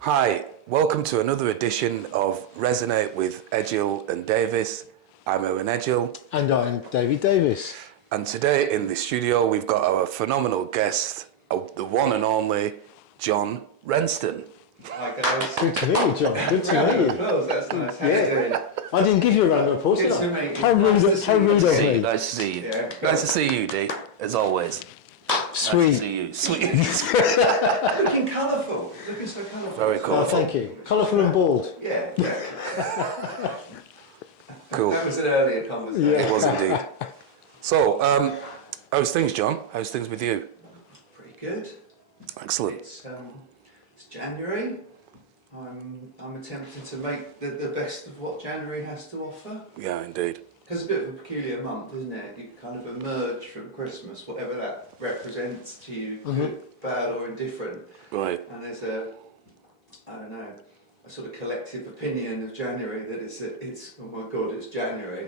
Hi, welcome to another edition of Resonate with Edgehill and Davis. I'm Owen Edgehill. And I'm David Davis. And today in the studio we've got our phenomenal guest, the one and only John Rensten. Hi guys. Good to meet you, John. Good to meet you. Applause, that's nice. How you doing? I didn't give you a round of applause, Good did to I? meet you. How rude, Nice to how see you. rude Good to of see me. you. Nice to see you. Yeah. Nice to see you, D, as always. Sweet. Nice to see you. Sweet. Looking colourful. Looking so colourful. Very Oh, colourful. thank you. Colourful and bald. Yeah. Cool. That was an earlier conversation. It was indeed. So, how's things, John? How's things with you? Pretty good. Excellent. It's January. I'm attempting to make the best of what January has to offer. Yeah, indeed. It's a bit of a peculiar month, isn't it? You kind of emerge from Christmas, whatever that represents to you, good, bad or indifferent. Right. And there's a sort of collective opinion of January that it's oh my God, it's January.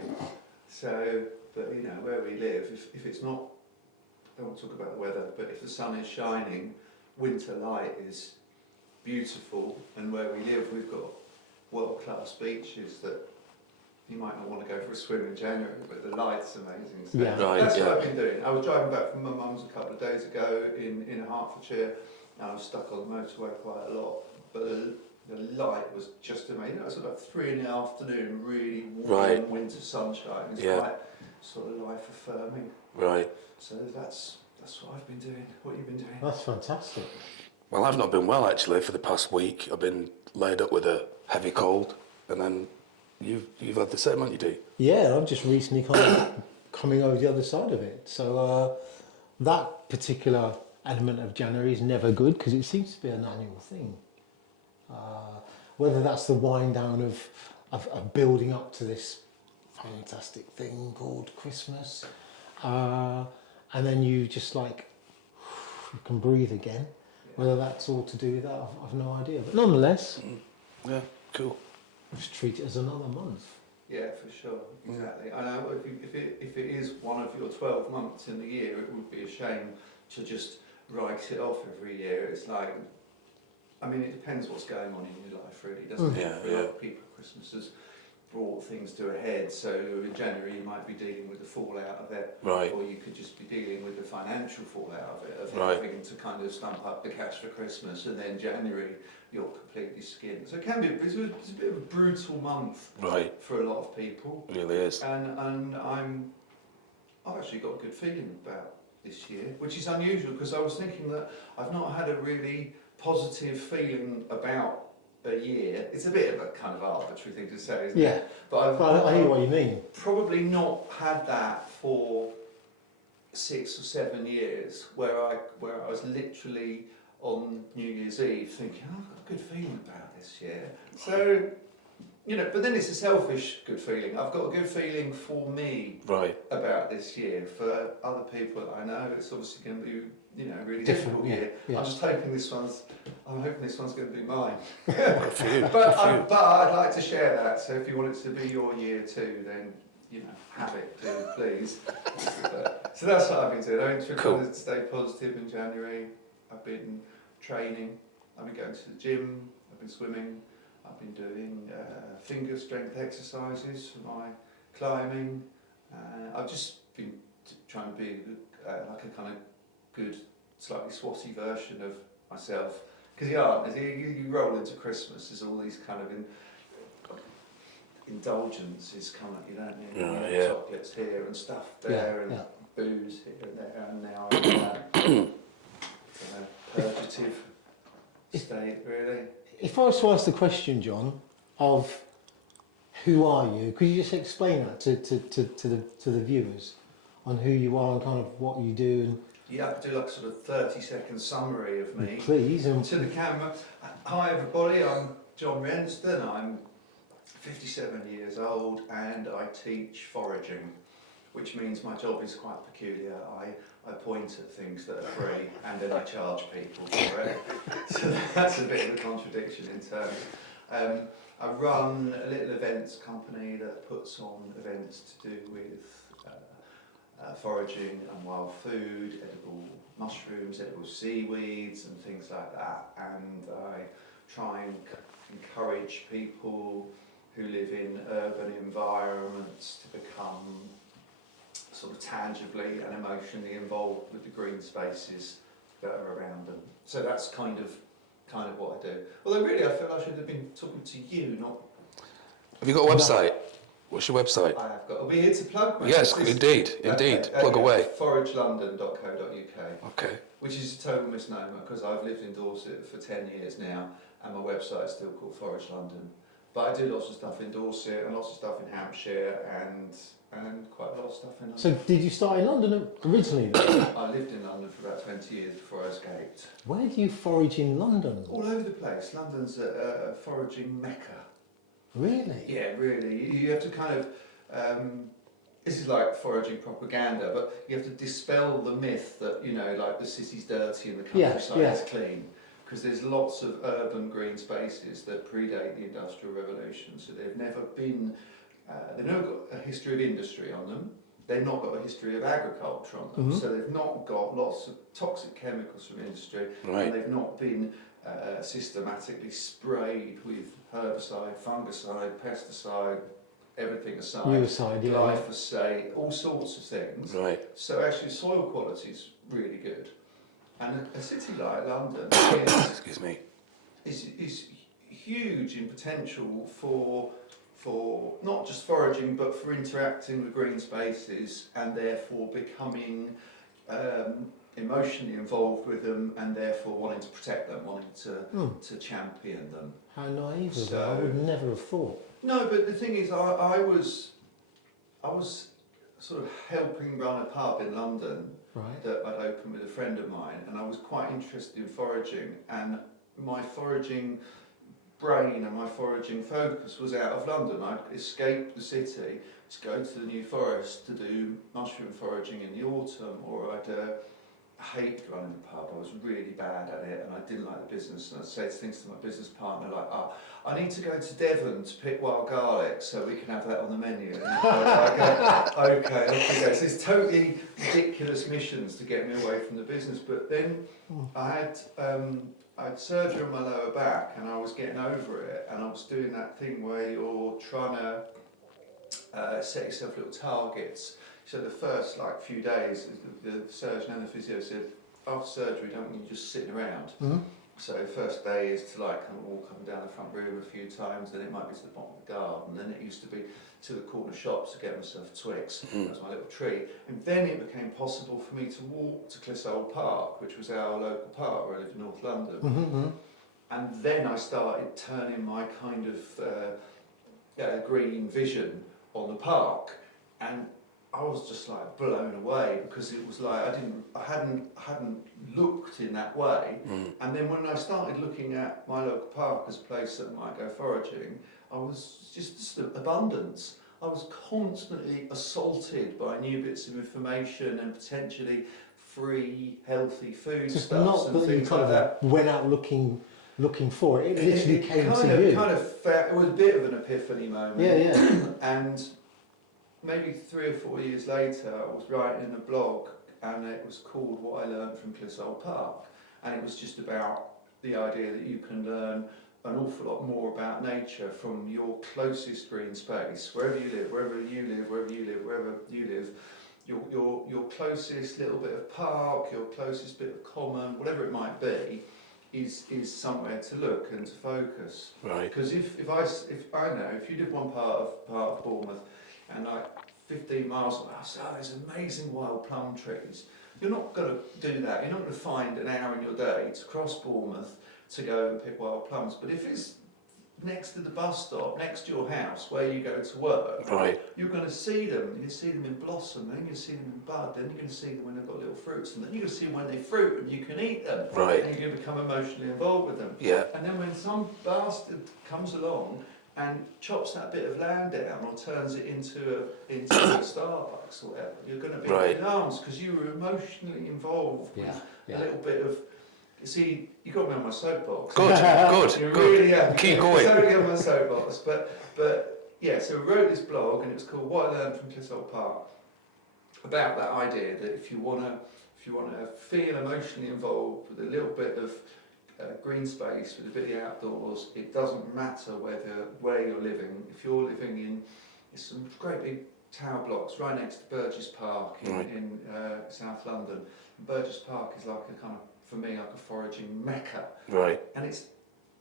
So, but you know, where we live, if it's not, I don't want to talk about the weather, but if the sun is shining, winter light is beautiful, and where we live we've got world-class beaches that you might not want to go for a swim in January, but the light's amazing. So Yeah. Right, that's yeah. what I've been doing. I was driving back from my mum's a couple of days ago in Hertfordshire, and I was stuck on the motorway quite a lot, but the light was just amazing. It was about 3 in the afternoon, really warm Right. winter sunshine. It's Yeah. quite sort of life affirming. Right. So that's what I've been doing. What have you been doing? That's fantastic. Well, I've not been well actually for the past week. I've been laid up with a heavy cold, and then you've had the same, haven't you, D? Yeah, I've just recently coming over the other side of it. So that particular element of January is never good because it seems to be an annual thing. Whether that's the wind down of building up to this fantastic thing called Christmas, and then you just like you can breathe again. Whether that's all to do with that, I've no idea. But nonetheless, Yeah. Cool. just treat it as another month. Yeah, for sure, exactly. I know if it is one of your 12 months in the year, it would be a shame to just write it off every year. It's like, I mean, it depends what's going on in your life, really, doesn't it? Yeah, For a yeah. lot of people, Christmas has brought things to a head. So in January, you might be dealing with the fallout of it, Right. or you could just be dealing with the financial fallout of it, of Right. having to kind of stump up the cash for Christmas, and then January, you're completely skinned. So it can be it's a bit of a brutal month. Right. For a lot of people, It really is. and I've actually got a good feeling about this year, which is unusual because I was thinking that I've not had a really positive feeling about a year. It's a bit of a kind of arbitrary thing to say, isn't Yeah. it? But I hear what you mean. probably not had that for 6 or 7 years, where I was literally on New Year's Eve thinking, oh, I've got a good feeling about this year. So, you know, but then it's a selfish good feeling. I've got a good feeling for me Right. about this year. For other people that I know, it's obviously going to be, you know, a really Different, difficult yeah, year. yeah. I'm hoping this one's going to be mine. Good for you. But Good for you. but I'd like to share that. So if you want it to be your year too, then you know, have it, do please. So that's what I've been doing. I'm trying Cool. to stay positive in January. I've been training. I've been going to the gym. I've been swimming. I've been doing finger strength exercises for my climbing. I've just been trying to be like a kind of good, slightly swotty version of myself. Because you roll into Christmas, there's all these kind of indulgences come at you, don't you? Yeah, You know, yeah. chocolates here and stuff there, and yeah. booze here and there, and now I'm purgative state, really. If I was to ask the question, John, of who are you, could you just explain that to the viewers on who you are and kind of what you do? And Yeah, I could do like sort of 30-second summary of me. please. And To the camera. Hi everybody, I'm John Rensten. I'm 57 years old and I teach foraging, which means my job is quite peculiar. I I point at things that are free and then I charge people for it. So that's a bit of a contradiction in terms. I run a little events company that puts on events to do with foraging and wild food, edible mushrooms, edible seaweeds and things like that. And I try and encourage people who live in urban environments to become sort of tangibly and emotionally involved with the green spaces that are around them. So that's kind of what I do. Although really I feel I should have been talking to you, not... Have you got a website? What's your website? I have got... Are we here to plug? Yes, indeed. Plug away. foragelondon.co.uk. Okay. Which is a total misnomer because I've lived in Dorset for 10 years now and my website is still called Forage London. But I do lots of stuff in Dorset and lots of stuff in Hampshire and quite a lot of stuff in London. So did you start in London originally then? I lived in London for about 20 years before I escaped. Where do you forage in London? All over the place. London's a foraging mecca. Really? Yeah, really. You have to kind of... this is like foraging propaganda, but you have to dispel the myth that, you know, like the city's dirty and the countryside is clean. Because there's lots of urban green spaces that predate the Industrial Revolution, so they've never been... they've never got a history of industry on them. They've not got a history of agriculture on them, so they've not got lots of toxic chemicals from industry, and they've not been systematically sprayed with herbicide, fungicide, pesticide, everything aside, glyphosate, all sorts of things. Right. So actually soil quality is really good. And a city like London is huge in potential for not just foraging but for interacting with green spaces and therefore becoming emotionally involved with them and therefore wanting to protect them, wanting to champion them. How naive of that, I would never have thought. No, but the thing is I was sort of helping run a pub in London that I'd opened with a friend of mine, and I was quite interested in foraging, and my foraging brain and my foraging focus was out of London. I'd escape the city to go to the New Forest to do mushroom foraging in the autumn, or I'd hate running the pub. I was really bad at it and I didn't like the business, and I'd say things to my business partner like, I need to go to Devon to pick wild garlic so we can have that on the menu. And I go, okay. So it's totally ridiculous missions to get me away from the business. But then I had surgery on my lower back and I was getting over it, and I was doing that thing where you're trying to set yourself little targets. So the first few days, the surgeon and the physio said, after surgery, don't want you just sitting around. So the first day is to kind of walk up and down the front room a few times, then it might be to the bottom of the garden, then it used to be to the corner shops to get myself Twix. That was my little treat. And then it became possible for me to walk to Clissold Park, which was our local park where I lived in North London. And then I started turning my kind of green vision on the park, and I was just blown away, because it was I hadn't looked in that way. And then when I started looking at my local park as a place that might go foraging, I was just abundance. I was constantly assaulted by new bits of information and potentially free, healthy food stuff. Not and that things you kind like that. of went out looking for it. It literally came to you. It was a bit of an epiphany moment. Yeah. And maybe 3 or 4 years later, I was writing a blog, and it was called What I Learned from Clissold Park. And it was just about the idea that you can learn an awful lot more about nature from your closest green space, wherever you live, your closest little bit of park, your closest bit of common, whatever it might be, is somewhere to look and to focus. Right. Because if you live one part of Bournemouth, and 15 miles away, I say, there's amazing wild plum trees. You're not going to do that. You're not going to find an hour in your day to cross Bournemouth to go and pick wild plums. But if it's next to the bus stop, next to your house, where you go to work, you're going to see them. You're going to see them in blossom, then you're going to see them in bud, then you're going to see them when they've got little fruits, and then you're going to see them when they fruit and you can eat them. And you're going to become emotionally involved with them. Yeah. And then when some bastard comes along and chops that bit of land down or turns it into a Starbucks or whatever, you're going to be Right. in arms because you were emotionally involved with a little bit of. You see, you got me on my soapbox. Good, good, You good. really have. Keep going. Totally on my soapbox, but yeah. So we wrote this blog, and it was called "What I Learned from Clissold Park," about that idea that if you want to feel emotionally involved with a little bit of green space, with a bit of the outdoors, it doesn't matter where you're living. If you're living in some great big tower blocks right next to Burgess Park in South London. Burgess Park is like a kind of, for me, like a foraging mecca. Right. And it's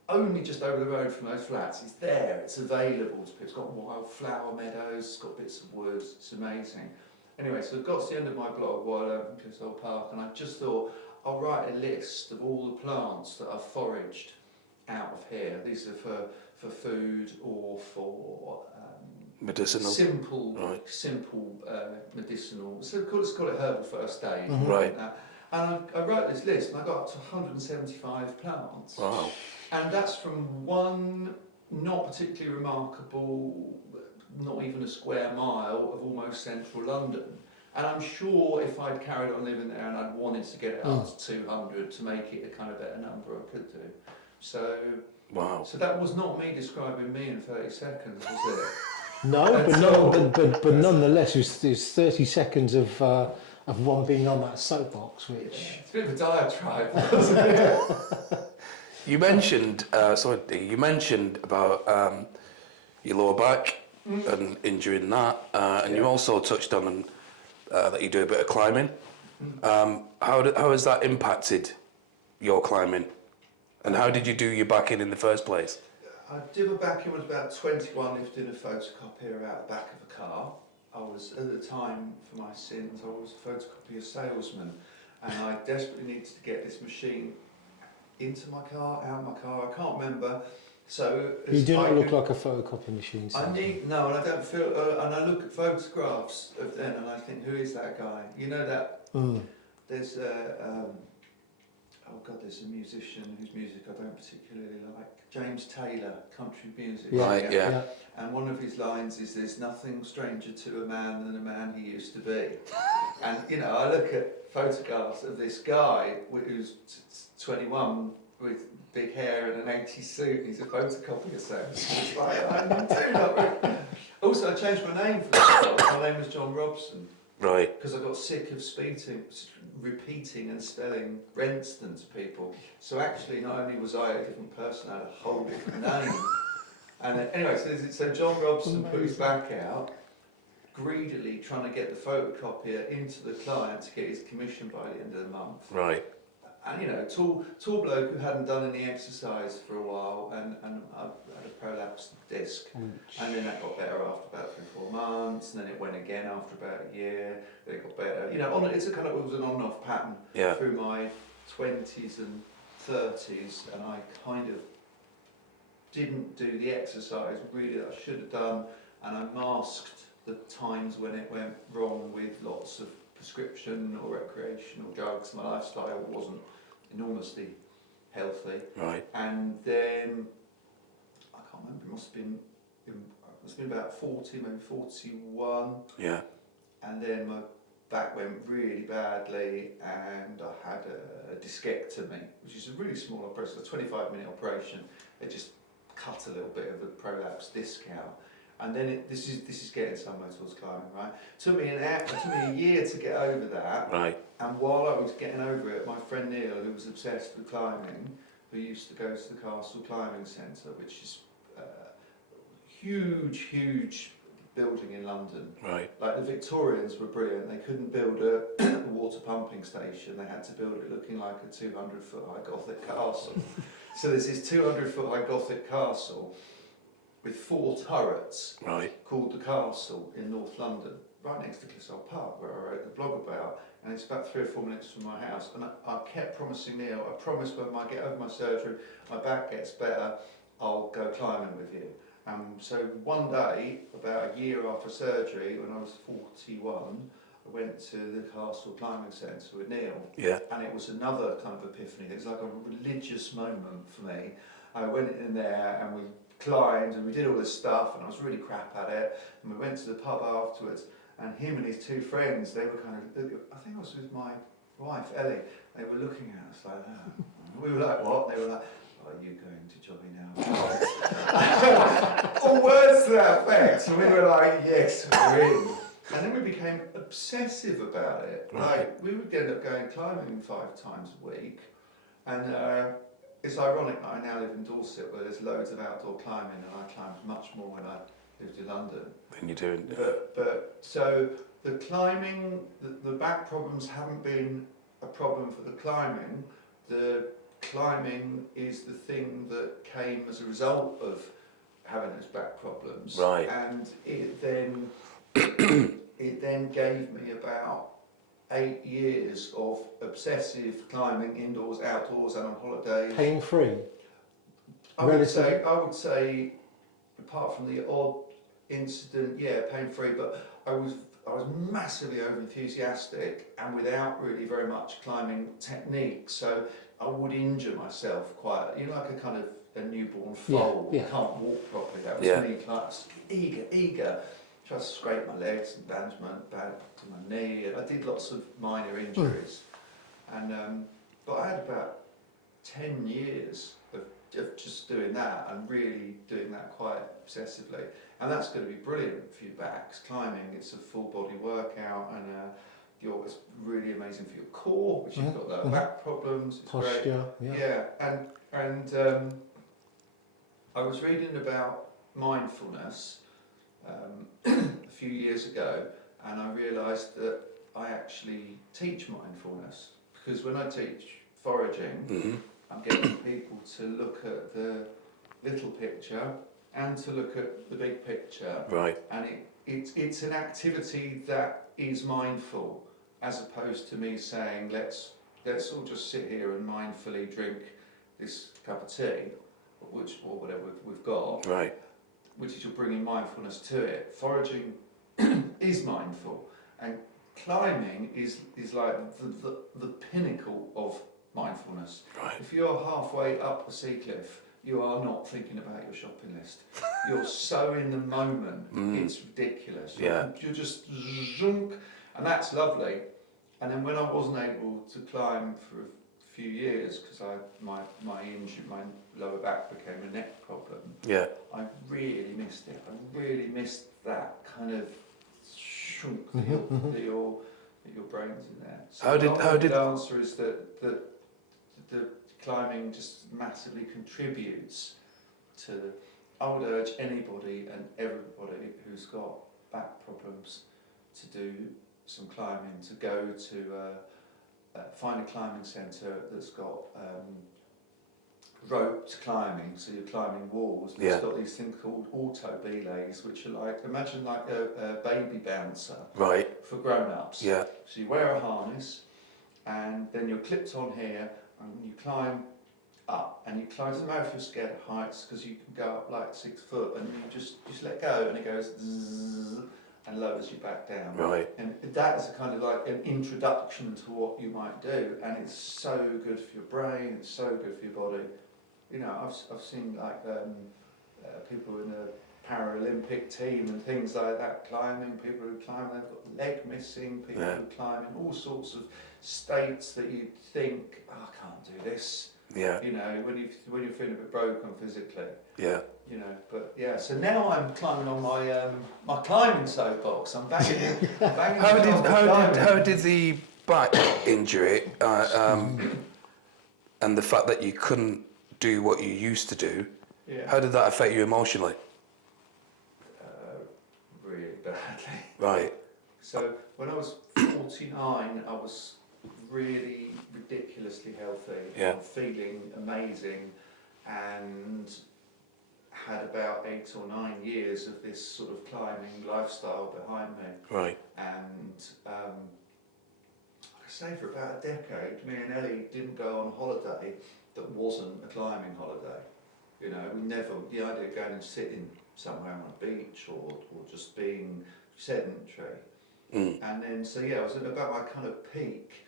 only just over the road from those flats. It's there, it's available to people. It's got wildflower meadows, it's got bits of woods, it's amazing. Anyway, so it got to the end of my blog, What I Learned from Clissold Park, and I just thought, I'll write a list of all the plants that I've foraged out of here. These are for food or for Medicinal. simple medicinal. So let's call it herbal first aid. Mhm. Right. And I wrote this list, and I got up to 175 plants. Wow. And that's from one not particularly remarkable, not even a square mile of almost central London. And I'm sure if I'd carried on living there and I'd wanted to get it up to 200 to make it a kind of better number, I could do. So, Wow. so that was not me describing me in 30 seconds, was it? No, but nonetheless, it was 30 seconds of one being on that soapbox, which... It's a bit of a diatribe, wasn't it? You mentioned, you mentioned about your lower back and injuring that, and you also touched on that you do a bit of climbing. How has that impacted your climbing, and how did you do your back in the first place? I did my back in when I was about 21, lifting a photocopier out the back of a car. I was, at the time, for my sins, I was a photocopier salesman, and I desperately needed to get this machine into my car, out of my car, I can't remember. So You do not look like a photocopy machine. And I don't feel, and I look at photographs of them and I think, who is that guy? You know that, there's there's a musician whose music I don't particularly like, James Taylor, country music. Right, yeah. And one of his lines is, "There's nothing stranger to a man than a man he used to be." And, you know, I look at photographs of this guy who's 21 with big hair and an 80s suit, he's a photocopier salesman. It's like, I do not really. Also, I changed my name for this. My name was John Robson. Right. Because I got sick of repeating and spelling Rensten to people. So actually, not only was I a different person, I had a whole different name. And anyway, so John Robson put his back out, greedily trying to get the photocopier into the client to get his commission by the end of the month. Right. And you know, tall bloke who hadn't done any exercise for a while, and I had a prolapsed disc, and then that got better after about 3 or 4 months, and then it went again after about a year. Then it got better. You know, it was an on-off pattern through my 20s and 30s, and I kind of didn't do the exercise really that I should have done, and I masked the times when it went wrong with lots of prescription or recreational drugs. My lifestyle wasn't enormously healthy. Right. And then I can't remember. It must have been about 40, maybe 41. Yeah. And then my back went really badly, and I had a discectomy, which is a really small operation, a 25-minute operation. It just cut a little bit of the prolapsed disc out. And then this is getting somewhere towards climbing, right? It took me a year to get over that. Right. And while I was getting over it, my friend Neil, who was obsessed with climbing, who used to go to the Castle Climbing Centre, which is a huge building in London. Right. Like, the Victorians were brilliant. They couldn't build a water pumping station. They had to build it looking like a 200-foot high Gothic castle. So there's this 200-foot high Gothic castle with 4 turrets, called the Castle in North London, right next to Clissold Park, where I wrote the blog about, and it's about 3 or 4 minutes from my house. And I kept promising Neil, I promise when I get over my surgery, my back gets better, I'll go climbing with you. So one day, about a year after surgery, when I was 41, I went to the Castle Climbing Centre with Neil, and it was another kind of epiphany. It was like a religious moment for me. I went in there and we climbed and we did all this stuff, and I was really crap at it. And we went to the pub afterwards, and him and his two friends, they were kind of, I think I was with my wife Ellie. They were looking at us like that. We were like, what? They were like, are you going to join our club? All words to that effect. And we were like, yes, we're in. And then we became obsessive about it. Like, we would end up going climbing 5 times a week. And it's ironic that I now live in Dorset, where there's loads of outdoor climbing, and I climbed much more when I lived in London. Then you're doing. But so the climbing, the back problems haven't been a problem for the climbing. The climbing is the thing that came as a result of having those back problems. Right. And it then gave me about 8 years of obsessive climbing, indoors, outdoors, and on holidays. Pain free. I would say, apart from the odd incident, yeah, pain free. But I was massively over enthusiastic and without really very much climbing technique. So I would injure myself quite, like a kind of a newborn foal. Yeah. Can't walk properly. That was me, like eager. Try to scrape my legs and bandagement back to my knee. And I did lots of minor injuries. And but I had about 10 years of just doing that and really doing that quite obsessively. And that's going to be brilliant for your backs. Climbing, it's a full body workout, and it's really amazing for your core, which you've got lower back problems. It's posture, great. Yeah. And I was reading about mindfulness a few years ago, and I realised that I actually teach mindfulness, because when I teach foraging, I'm getting people to look at the little picture and to look at the big picture. Right. And it's an activity that is mindful, as opposed to me saying, let's all just sit here and mindfully drink this cup of tea, or whatever we've got. Right. Which is you're bringing mindfulness to it. Foraging is mindful, and climbing is like the pinnacle of mindfulness. Right. If you're halfway up a sea cliff, you are not thinking about your shopping list. You're so in the moment, it's ridiculous. You're just zunk, and that's lovely. And then when I wasn't able to climb for a few years, because my injury, my lower back became a neck problem. Yeah. I really missed it. I really missed that kind of shunk that your brain's in there. So the answer is that the climbing just massively contributes to. I would urge anybody and everybody who's got back problems to do some climbing, to go to find a climbing centre that's got roped climbing, so you're climbing walls. It's got these things called auto belays, which are like, imagine like a baby bouncer for grown-ups. Yeah. So you wear a harness, and then you're clipped on here, and you climb up, and you climb. It doesn't matter if you're scared of heights, because you can go up like 6 foot, and you just let go, and it goes zzz, and lowers you back down. Right. And that is a kind of like an introduction to what you might do, and it's so good for your brain. It's so good for your body. I've seen like people in the Paralympic team and things like that climbing. People who climb, they've got leg missing. People who climb in all sorts of states that you think, I can't do this. Yeah. When you're feeling a bit broken physically. Yeah. But yeah. So now I'm climbing on my my climbing soapbox. I'm banging. How did the back injury and the fact that you couldn't do what you used to do? Yeah. How did that affect you emotionally? Really badly. Right. So when I was 49, I was really ridiculously healthy, feeling amazing, and had about 8 or 9 years of this sort of climbing lifestyle behind me. Right. And I say for about a decade, me and Ellie didn't go on holiday that wasn't a climbing holiday. We never, the idea of going and sitting somewhere on a beach or just being sedentary. And then, I was at about my kind of peak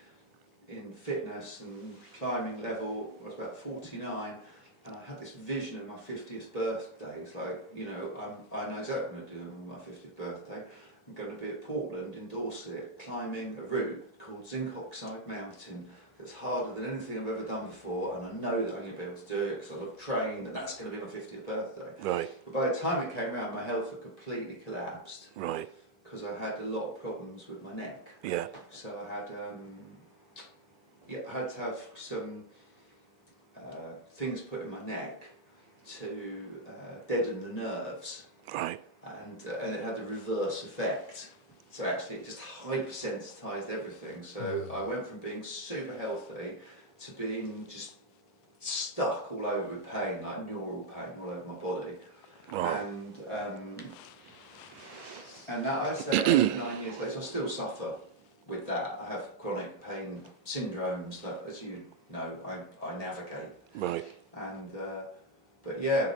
in fitness and climbing level. I was about 49, And I had this vision of my 50th birthday. It's like, you know, I know exactly what I'm going to do on my 50th birthday. I'm going to be at Portland in Dorset, climbing a route called Zinc Oxide Mountain. It's harder than anything I've ever done before, and I know that I'm going to be able to do it because I've trained, and that's going to be my 50th birthday. Right. But by the time it came around, my health had completely collapsed. Right. Because I had a lot of problems with my neck. Yeah. So I had, I had to have some things put in my neck to deaden the nerves. Right. And it had a reverse effect. So actually it just hypersensitized everything. So I went from being super healthy to being just stuck all over with pain, like neural pain all over my body. Right. And that, I'd say 9 years later, I still suffer with that. I have chronic pain syndromes that, as you know, I navigate. Right. And but yeah,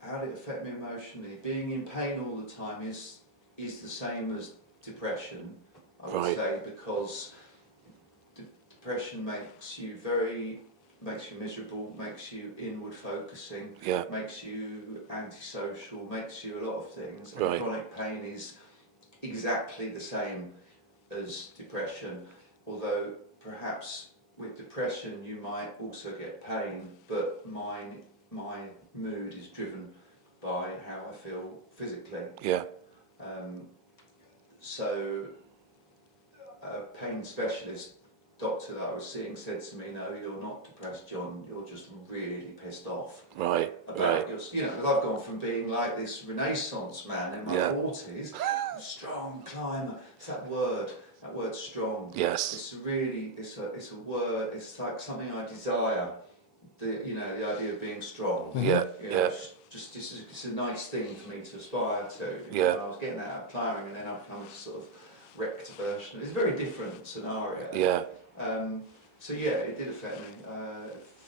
how did it affect me emotionally? Being in pain all the time is the same as depression, I would say, because depression makes you miserable, makes you inward focusing, makes you antisocial, makes you a lot of things. And chronic pain is exactly the same as depression, although perhaps with depression you might also get pain, but my mood is driven by how I feel physically. Yeah. So a pain specialist doctor that I was seeing said to me, "No, you're not depressed, John. You're just really pissed off." Right. About your, you know, because I've gone from being like this Renaissance man in my 40s, strong climber. It's that word strong. Yes. It's a word. It's like something I desire. The idea of being strong. Yeah. You know, it's a nice thing for me to aspire to. Yeah. I was getting out of climbing, and then I've become a sort of wrecked version. It's a very different scenario. Yeah. So yeah, it did affect me.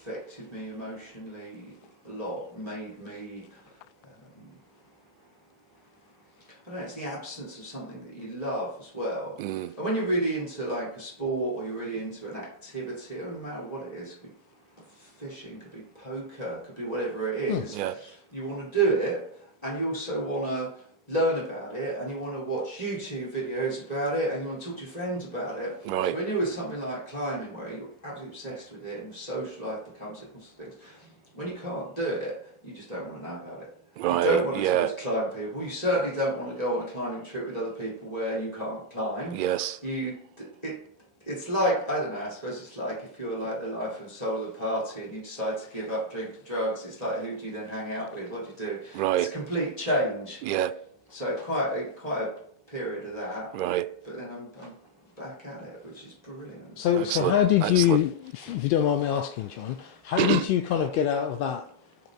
Affected me emotionally a lot. Made me. I don't know. It's the absence of something that you love as well. And when you're really into like a sport, or you're really into an activity, it doesn't matter what it is. It could be fishing, could be poker, could be whatever it is. Yeah. You want to do it, and you also want to learn about it, and you want to watch YouTube videos about it, and you want to talk to your friends about it. Right. So when you're with something like climbing, where you're absolutely obsessed with it, and your social life becomes all sorts of things, when you can't do it, you just don't want to know about it. Right. You don't want to climb people. You certainly don't want to go on a climbing trip with other people where you can't climb. Yes. It's like, I don't know, I suppose it's like if you're like the life and soul of the party and you decide to give up drinking drugs, it's like, who do you then hang out with? What do you do? Right. It's a complete change. Yeah. So quite a period of that. Right. But then I'm back at it, which is brilliant. So how did you, if you don't mind me asking, John, how did you kind of get out of that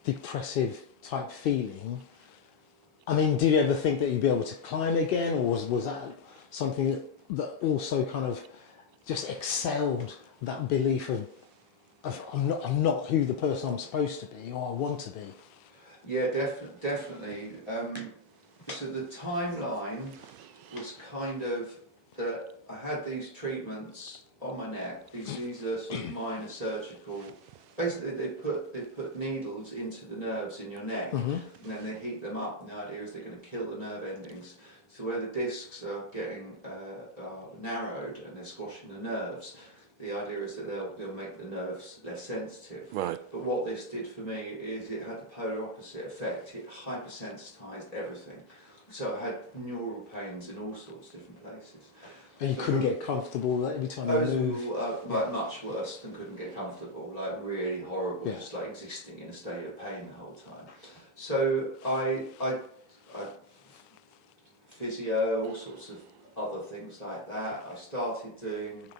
depressive type feeling? I mean, did you ever think that you'd be able to climb again, or was that something that also kind of just excelled that belief of I'm not who the person I'm supposed to be or I want to be? Yeah, definitely. So the timeline was kind of that I had these treatments on my neck. These are sort of minor surgical. Basically, they put needles into the nerves in your neck, and then they heat them up. And the idea is they're going to kill the nerve endings. So where the discs are getting narrowed and they're squashing the nerves, the idea is that they'll make the nerves less sensitive. Right. But what this did for me is it had the polar opposite effect. It hypersensitized everything. So I had neural pains in all sorts of different places. And you couldn't get comfortable every time you move? Like much worse than couldn't get comfortable, like really horrible, Yeah. just like existing in a state of pain the whole time. So I physio, all sorts of other things like that. I started doing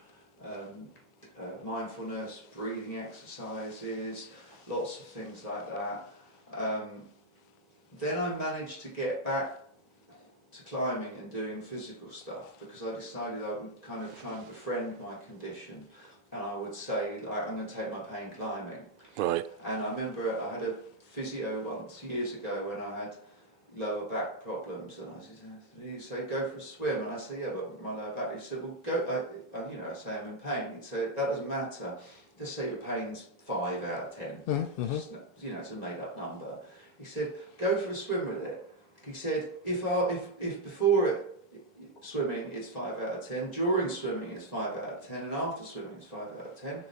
mindfulness, breathing exercises, lots of things like that. Then I managed to get back to climbing and doing physical stuff because I decided I would kind of try and befriend my condition, and I would say, like, I'm going to take my pain climbing. Right. And I remember I had a physio once years ago when I had lower back problems, and I said, he'd say, go for a swim, and I said, yeah, but my lower back. He said, well, go. I say I'm in pain. He'd say, that doesn't matter. just say your pain's 5 out of 10. Just, you know, it's a made up number. He said, go for a swim with it. He said, if before swimming it's 5 out of 10, during swimming it's 5 out of 10, and after swimming it's 5 out of 10,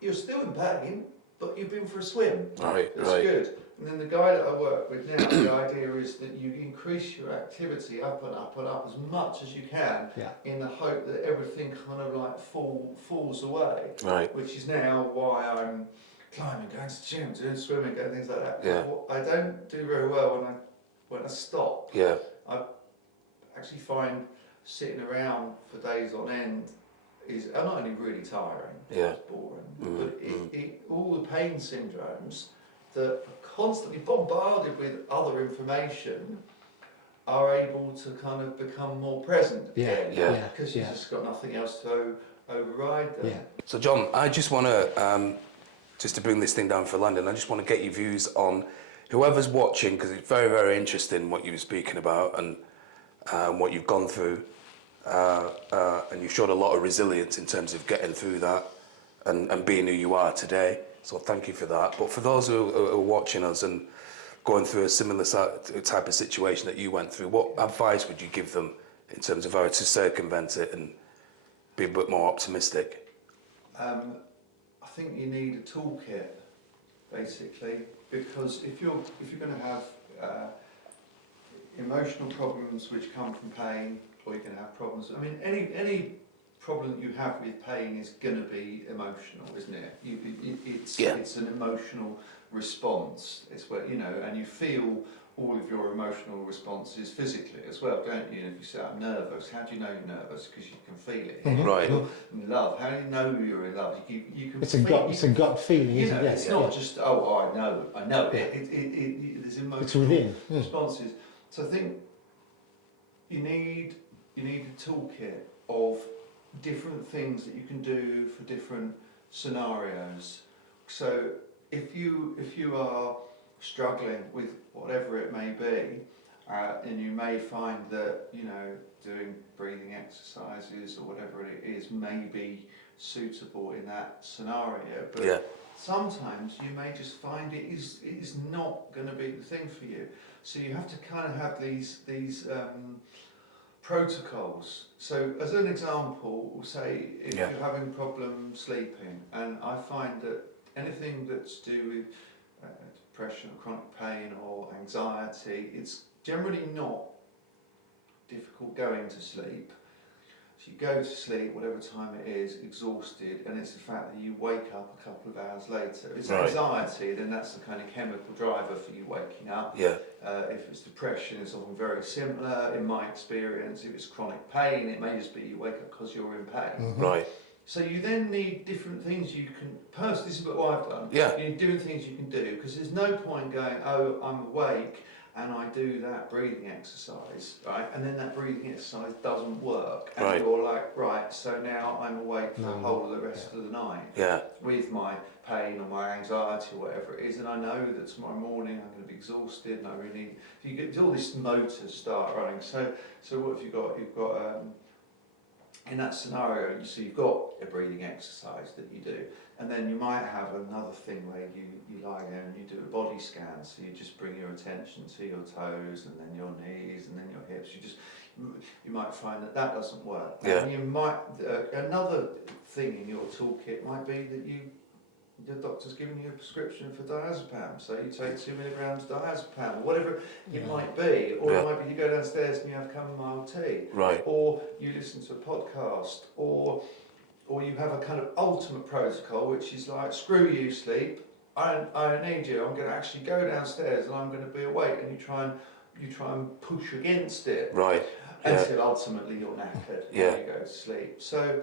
you're still in pain, but you've been for a swim. Right, That's right. good. And then the guy that I work with now, the idea is that you increase your activity up and up and up as much as you can, in the hope that everything kind of like falls away. Right. Which is now why I'm climbing, going to the gym, doing swimming, doing things like that. Yeah. I don't do very well when I stop. Yeah. I actually find sitting around for days on end is not only really tiring, it's boring, but all the pain syndromes that are constantly bombarded with other information are able to kind of become more present again, because you've just got nothing else to override them. So John, I just want to, just to bring this thing down for London, I just want to get your views on whoever's watching, because it's very, very interesting what you were speaking about and what you've gone through. And you've showed a lot of resilience in terms of getting through that and being who you are today. So thank you for that. But for those who are watching us and going through a similar type of situation that you went through, what advice would you give them in terms of how to circumvent it and be a bit more optimistic? I think you need a toolkit, basically, because if you're going to have emotional problems which come from pain, or you're going to have problems. I mean, any problem that you have with pain is going to be emotional, isn't it? It's an emotional response. It's where, you know, and you feel all of your emotional responses physically as well, don't you? And if you say, I'm nervous, how do you know you're nervous? Because you can feel it. Right. In love, how do you know you're in love? You can It's feel, a gut feeling, isn't it? It's not just, oh, I know it. There's emotional it's within. responses. So I think you need a toolkit of different things that you can do for different scenarios. So if you are struggling with whatever it may be, and you may find that, you know, doing breathing exercises or whatever it is may be suitable in that scenario, but sometimes you may just find it is not going to be the thing for you. So you have to kind of have these protocols. So as an example, we'll say if you're having problems sleeping, and I find that anything that's to do with depression, chronic pain or anxiety, it's generally not difficult going to sleep. So you go to sleep, whatever time it is, exhausted, and it's the fact that you wake up a couple of hours later. If it's anxiety, then that's the kind of chemical driver for you waking up. If it's depression, it's often very similar. In my experience, if it's chronic pain, it may just be you wake up because you're in pain. Right. So you then need different things you can, personally, this is what I've done. You need doing things you can do, because there's no point going, oh, I'm awake and I do that breathing exercise, right? And then that breathing exercise doesn't work. And you're like, right, so now I'm awake for the whole of the rest of the night with my pain or my anxiety or whatever it is. And I know that tomorrow morning I'm going to be exhausted and I really need, if you get all this motors start running. So what have you got? You've got, in that scenario, you've got a breathing exercise that you do, and then you might have another thing where you lie there and you do a body scan. So you just bring your attention to your toes and then your knees and then your hips. You might find that doesn't work. And you might another thing in your toolkit might be that your doctor's giving you a prescription for diazepam, so you take 2 milligrams diazepam, or whatever it might be, or it might be you go downstairs and you have chamomile tea, or you listen to a podcast, or you have a kind of ultimate protocol, which is like, screw you sleep, I need you, I'm going to actually go downstairs and I'm going to be awake, and you try and push against it, until ultimately you're knackered and you go to sleep. So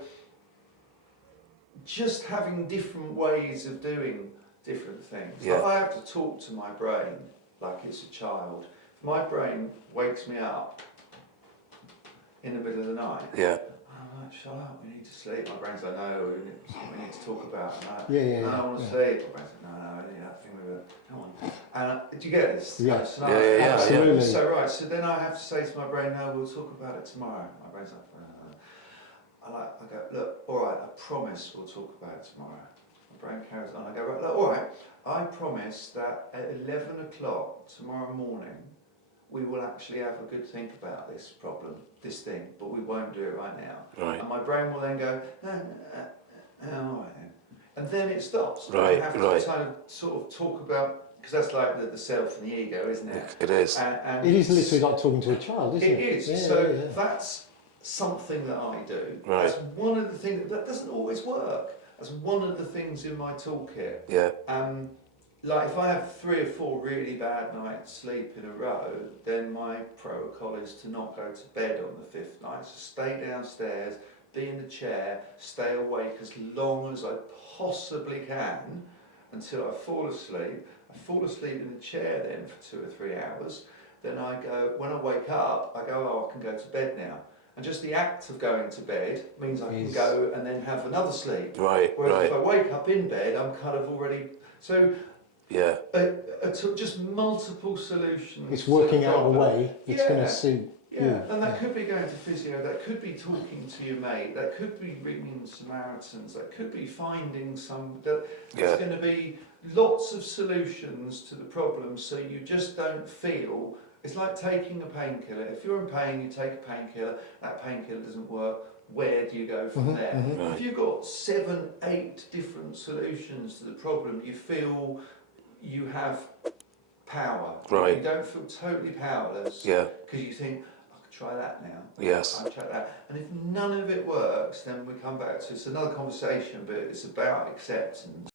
just having different ways of doing different things. Like I have to talk to my brain like it's a child. If my brain wakes me up in the middle of the night, I'm like, shut up, we need to sleep. My brain's like, no, we need to talk about it. I don't want to sleep. My brain's like, no, that thing with it, come on. And do you get this? Absolutely. So so then I have to say to my brain, no, we'll talk about it tomorrow. My brain's like, I go, look, all right, I promise we'll talk about it tomorrow. My brain carries on. I go, right, look, all right, I promise that at 11 o'clock tomorrow morning, we will actually have a good think about this problem, this thing, but we won't do it right now. Right. And my brain will then go, all right then. And then it stops. Right, I have right. to kind of sort of talk about, because that's like the self and the ego, isn't it? It is. And It is literally like talking to a child, isn't it? it is. Yeah, So yeah. that's something that I do. Right. That's one of the things that doesn't always work. That's one of the things in my toolkit. Yeah. Like if I have 3 or 4 really bad nights sleep in a row, then my protocol is to not go to bed on the 5th night. So stay downstairs, be in the chair, stay awake as long as I possibly can until I fall asleep. I fall asleep in the chair then for 2 or 3 hours. Then I go, when I wake up, I go, oh, I can go to bed now. And just the act of going to bed means I can go and then have another sleep. Right, Whereas right. if I wake up in bed, I'm kind of already... So Yeah. just multiple solutions. It's working to the out a problem. way that's going to suit Yeah, you. and that could be going to physio, that could be talking to your mate, that could be ringing Samaritans, that could be finding some... There's going to be lots of solutions to the problem, so you just don't feel... It's like taking a painkiller. If you're in pain, you take a painkiller, that painkiller doesn't work, where do you go from there? Right. If you've got 7, 8 different solutions to the problem, you feel you have power. Right. You don't feel totally powerless. Yeah. Because you think, I could try that now. Yes. I could try that. And if none of it works, then we come back to, it's another conversation, but it's about acceptance.